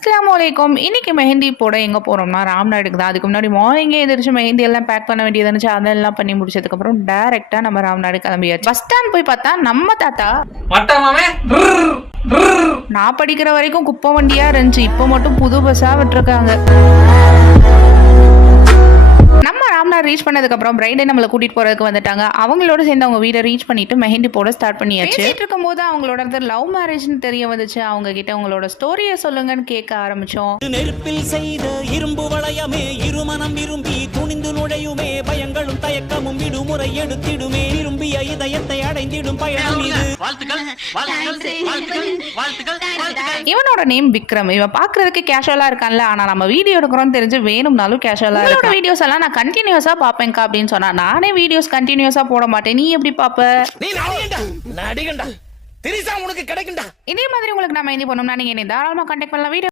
அஸ்ஸலாமு அலைக்கும். இன்னைக்கு மெஹந்தி போட எங்கே போகிறோம்னா ராம்நாடுக்கு தான். அதுக்கு முன்னாடி மார்னிங்கே எந்திரிச்சு மெஹந்தி எல்லாம் பேக் பண்ண வேண்டியது இருந்துச்சு. அதெல்லாம் பண்ணி முடிச்சதுக்கப்புறம் டேரெக்டாக நம்ம ராம்நாடு கிளம்பியாச்சு. பஸ் ஸ்டாண்ட் போய் பார்த்தா நம்ம தாத்தா நான் படிக்கிற வரைக்கும் குப்பை வண்டியாக இருந்துச்சு. இப்போ மட்டும் புது பஸ்ஸாக விட்டுருக்காங்க. நம்ம ராம்நாடு ரீச் பண்ணதுக்கப்புறம் பிரைடே நம்மளை கூட்டிகிட்டு போகிறதுக்கு வந்துட்டாங்க. அவங்களோட சேர்ந்து அவங்க வீடை ரீச் பண்ணிட்டு மெஹந்தி போட ஸ்டார்ட் பண்ணியாச்சு. இருக்கும் போது அவங்களோட லவ் மேரேஜ்னு தெரிய வந்துச்சு. அவங்க கிட்ட உங்களோட ஸ்டோரியை சொல்லுங்கன்னு கேட்க ஆரம்பிச்சோம். நெருப்பில் செய்த இரும்பு வளையமே இருமனம் விரும்பி துணிந்து நுழையுமே பயங்களும் தயக்கமும் விடுமுறை எடுத்திடுமே விரும்பிய இதயத்தை அடைந்திடும் பயணம் இது. இவனோட நேம் விக்ரம். இவன் பாக்குறதுக்கு கேஷுவலா இருக்கான்ல, ஆனா நம்ம வீடியோ எடுக்கிறோம் தெரிஞ்சு வேணும்னாலும் கேஷுவலா இருக்கு. வீடியோஸ் எல்லாம் நான் கண்டினியூஸா பாப்பேன்க்கா அப்படின்னு சொன்னா, நானே வீடியோஸ் கண்டினியூஸா போட மாட்டேன். நீ எப்படி பாப்ப? நடிகண்டா திரிசா உனக்கு கிடைக்கும்டா. இதே மாதிரி உங்களுக்கு நான் மெஹந்தி பண்ணணும்னா நீங்க என்ன தாராளமா கான்டாக்ட் பண்ணலாம். வீடியோ